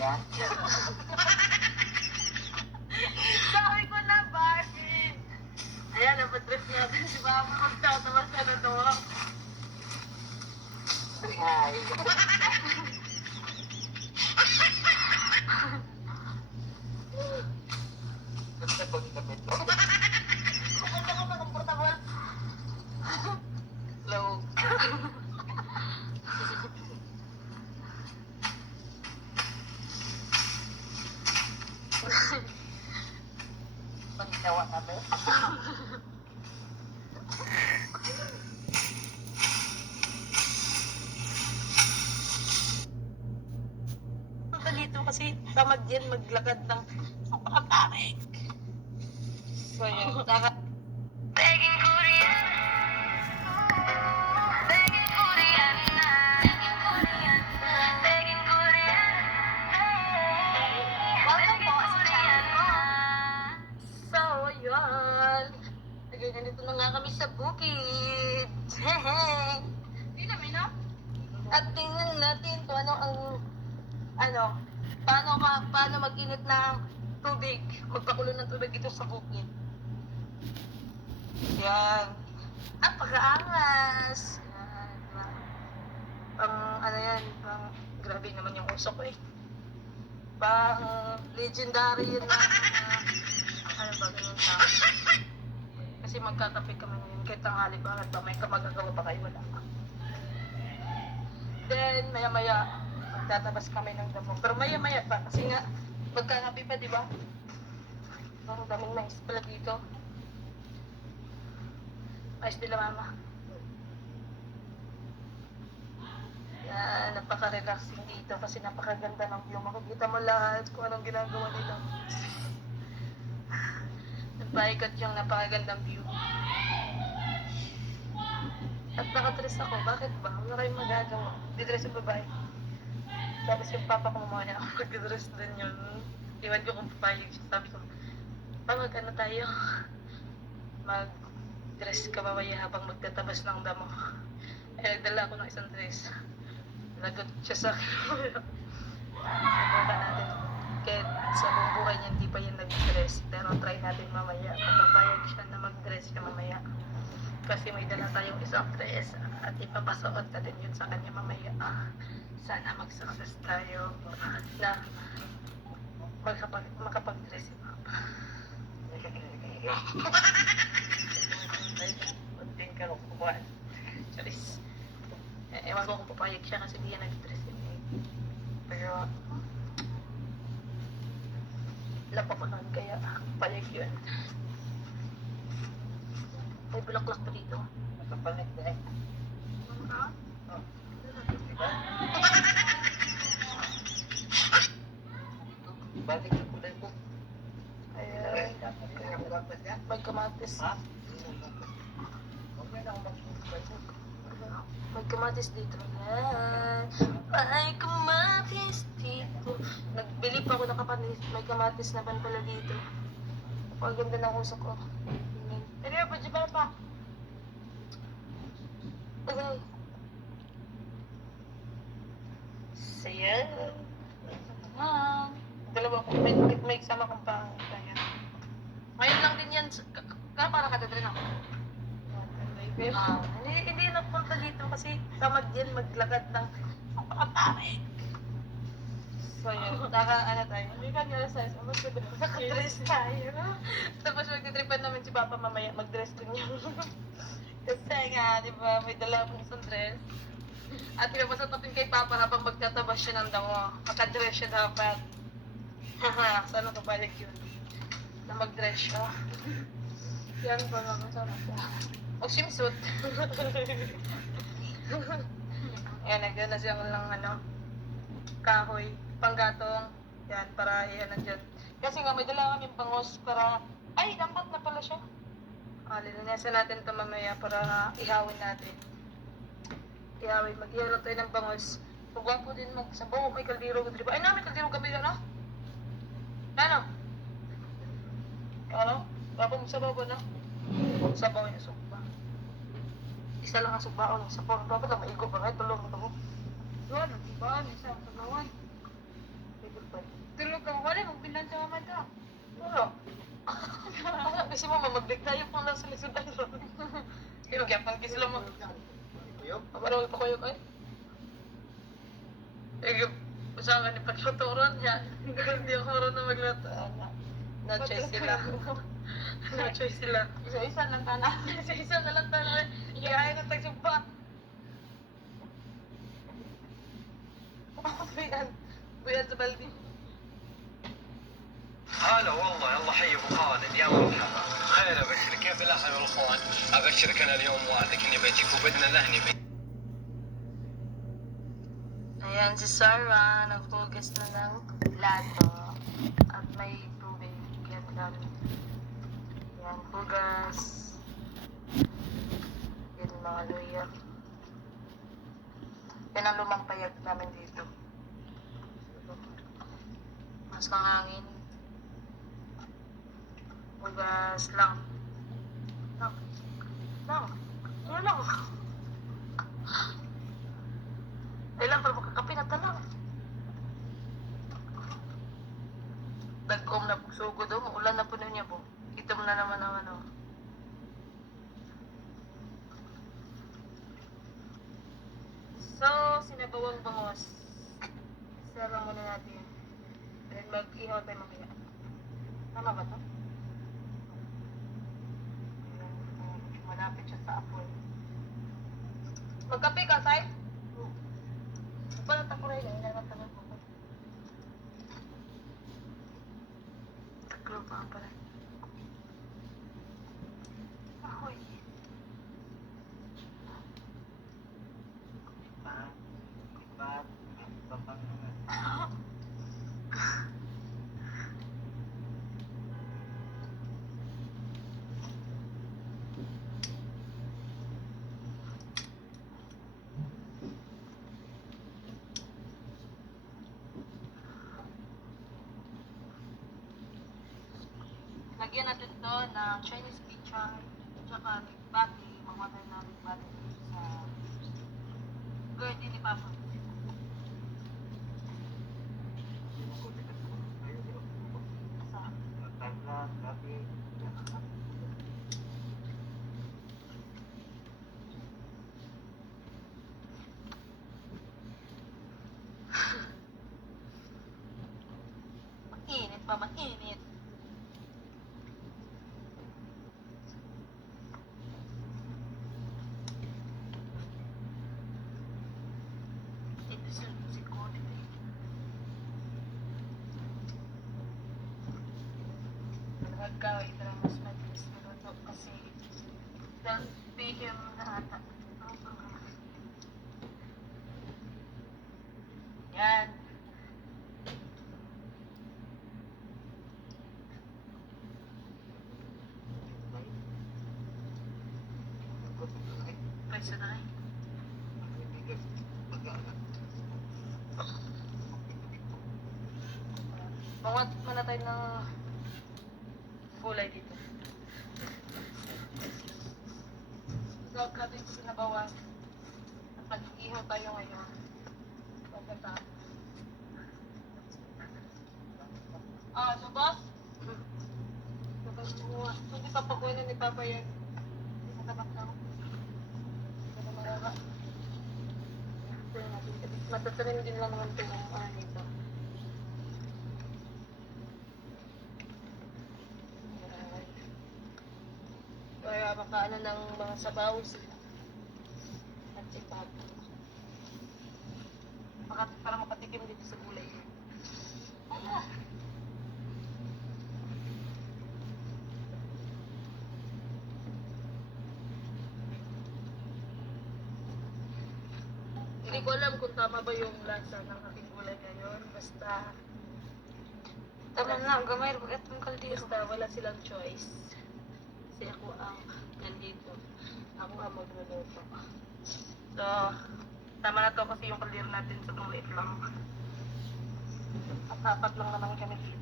yan? Sabi ko na, Barbie. Ayan, napadress natin si Mama. Magtatawa siya na to. Ay. Basta pag damit mo. Maganda ko sa comfortable. Hello. Pagkawa natin. Punta dito kasi tamad yan maglakad ng napakatarik. So yun, Begging Korean. Begging Korean na. Begging Korean. Welcome po sa channel ko. So, yun. Okay, nandito na nga kami sa bukid. Hehe. Hindi namin, no? At tingnan natin kung paano mag-init ng tubig, magpakulo ng tubig dito sa bukid. Yan. Pagkaangas. Yan. Grabe naman yung usok ko eh. Legendary yun na, ano ba ganyan tao. Kasi magkatapi kami ngayon, kahit tanghali bakit ba, may magagawa pa kayo, wala. Then, maya-maya, magtatabas kami ng damo. Pero maya-maya pa, kasi nga, magkakapi pa, di ba? Ang daming mais pala dito. Mais nila mama. Yan, napaka-relaxing dito kasi napakaganda ng view. Makikita mo lahat kung anong ginagawa nila. Nagpaikot yung napakagandang view. At nakatress ako. Bakit ba? Wala kayong magagawa. Didress yung babae. Tapos yung papa ko muna ako mag-dress din yun. Iwan ko kung papayag siya. Sabi ko, mag-ano tayo? Mag-dress ka mamaya habang magtatabas ng damo. Nagdala ako ng isang dress. Nagot siya sa akin. Subukan natin. Kahit sa buong buhay niya hindi pa yan nag-dress. Pero try natin mamaya. Papayag siya na mag-dress siya mamaya. Kasi may dala tayong isang dress at ipapasuot natin yun sa kanya mamaya. Sana mag-success tayo na makapag-dress si Papa. Kunting ka rin kukuhaan. Charis. Ewan ko kung papayag siya kasi di yan nag-dress yun eh. Pero lapakunan kaya papayag yun. May bulaklak pa dito. Nakapalit na eh. Oh. Balik yung kulay ko. Ayan. May kamatis. Ha? Huwag na ako mag-kulay ko. May kamatis dito. Yan. May kamatis dito. Nagbili pa ako ng kamatis. May kamatis na pala dito. Ang ganda ng usok ko. Pero pa dyan pa. Okay. So yan. Dalawa ko. May kasama kong pangit. Ngayon lang din yan. Para kadadrin ako. Hindi napunta dito kasi tamad yan maglakad ng napakatarik. So yun, ano tayo? Hindi ka nila size, mag-dress tayo. Tapos magtitripan namin si Papa mamaya, mag-dress din yun. Kasi nga, di ba, may dala akong isang dress. At pinapasat natin kay Papa habang magtatabas siya ng damo. Makadress siya dapat. Haha, sana kapayag yun. Na mag-dress siya. Yan pa nga, masarap siya. Mag-swimsuit. Ayan, nagdala siya lang kahoy, panggatong. Yan, para yan nandyan. Kasi nga may dala kami pangos para, ay, dapat na pala siya. Lilinasan natin ito mamaya para ihawin natin. Mag-ihawin tayo ng bangos. Pagwapo din magsabaw, may kaldero. Ay na, may kaldero kami na, no? Ano? Ano? Wapo magsabaw ba, no? Sabaw yung sukba. Isa lang ang sukba o ng sabaw. Dapat lang maigo ba? Ay, tulong ito mo. Yun, ang sukbaan. Isa ang sabawan. Pwede pa Tulog ka, wala, magbilan sa mama ka. Wala. Wala, kasi mama, magdagtayo pa lang sa lisod ay ron. Pero kaya pang kislo mo. Parang pa kayo kayo. Eh, usapan ni pagtuturon niya. Hindi ako ron na magluto. No choice sila. No choice sila. Isa-isa lang tana. Isa-isa na lang tana. Iyahay na tagsumpa. Buyan. Buyan sa baldi. هلا والله الله حي ابو خالد يا مرحبا خير ابشرك كيف الاخ والاخوان ابشرك انا اليوم والدك اني بجيك وبدنا لهني Ayan si Sarah, naghugas na ng plato at may tubig. Yan lang. Yan, hugas. Yan mga luya. Yan ang lumang payag namin dito. Mas mahangin. Hugas lang. Lang. Lang. Ano lang? Kailan pa makakape na talang. Nag-om na sugo daw, ulan na puno niya po. Itom na naman ang ano. So, sinabawang bangos. Sarang muna natin. Then mag-ihaw tayo mamaya. Tama ba to? Malapit siya sa apoy. Magkape ka, Sai? Balat ako rin, hinanatan ako. Taklo pa pala. Ahoy. Lagyan natin to ng Chinese picture, tsaka bati, mamatay namin bati sa garden ni Papa. Mainit pa, mainit. Gawin ito lang mas mabilis na luto kasi dahil bihim na ata. Yan. Pwede na eh. Bangat muna tayo ng gulay dito. So, natin ko sinabawan. At mag-ihaw tayo ngayon. Pagkata. Ah, so boss? Hindi pa pakuha ni Papa yan. Matabak na ako. Hindi na maraba. Matatarin din lang naman ito ng nito. Kaya makaano ng mga sabaw sila. At sipag. Para makatikim dito sa gulay. Ano? Hindi ko alam kung tama ba yung lasa ng ating gulay ngayon. Basta tama na, gamay rin itong kaldero. Basta wala silang choice. Kasi ako ang nandito. Ako ang magluluto. So, tama na to kasi yung kaldero natin sa liit lang. At apat lang naman kami dito.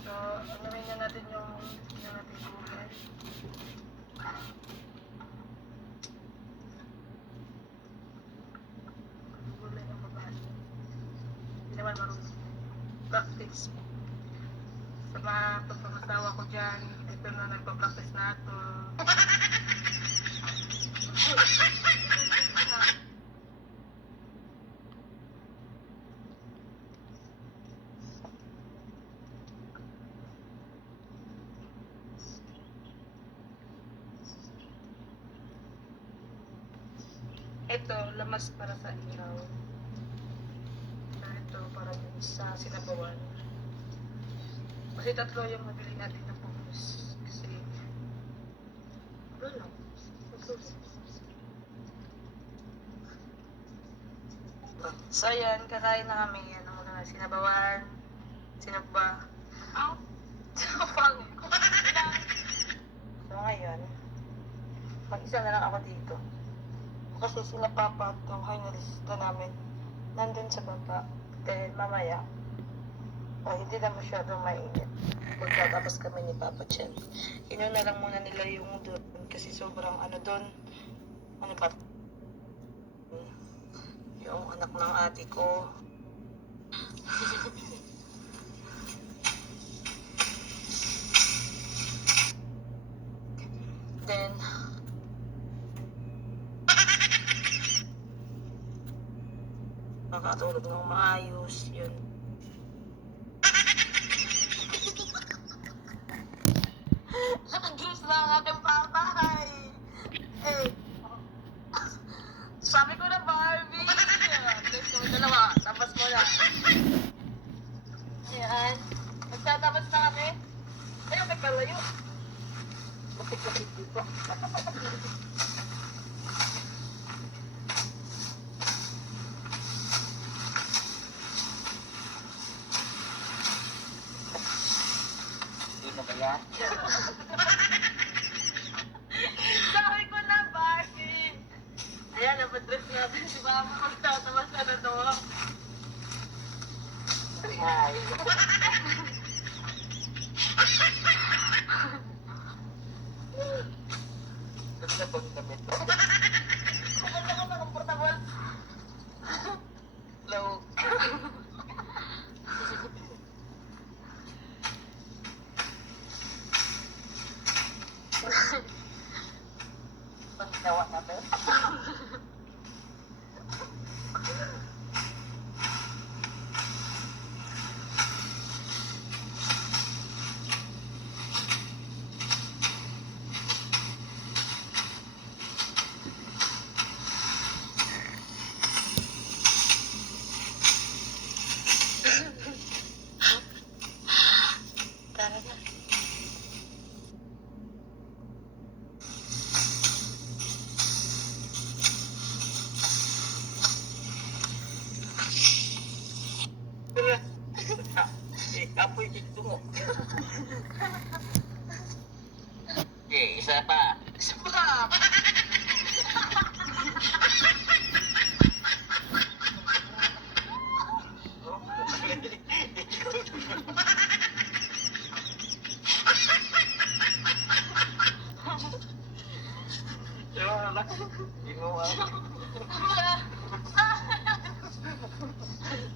So, gawin na natin kayo marunong. Practice. Sa mga pagpamasawa ko dyan, ito na nagpa-practice na ito. Ito, lamas para sa ilaw. Ito, para dun sa sinabawan. Kasi tatlo yung nabili natin na pupus. Kasi, ano, so, ayan, kakain na kami. Yan, ang mga sinabawan. Sinaba. Ow! Sinabang. So, ngayon, mag-isa na lang ako dito. Kasi sila papa at yung finalista namin nandun sa baba. Then mamaya, hindi na masyadong mainit. Pagkatapos kami ni Papa Chen. Inuna lang muna nila yung doon kasi sobrang ano doon. Ano ba? Yung anak ng ate ko. Then, makatulog ng maayos, yun. Nag-juice na ang aking papay. Eh, sabi ko na Barbie. Please kami dalawa, tapos mo na. Ayan, magtatapos na kami. Ayun, nagkalayo. Lapit-lapit dito. Yan. Sabi ko na, Barbie. Ayan, napadress natin si Mama. Magtatamas na na to. Hi. Ganda pag damit. Kumanda ko na, comfortable. Hello. Pagkawa natin. Tara na. Apoy dito mo. Isa pa. Isa pa.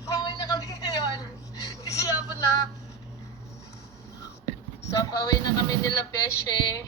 Pauwi na kami ngayon. Kasi hapon na. So, pauwi na kami nila Beshe.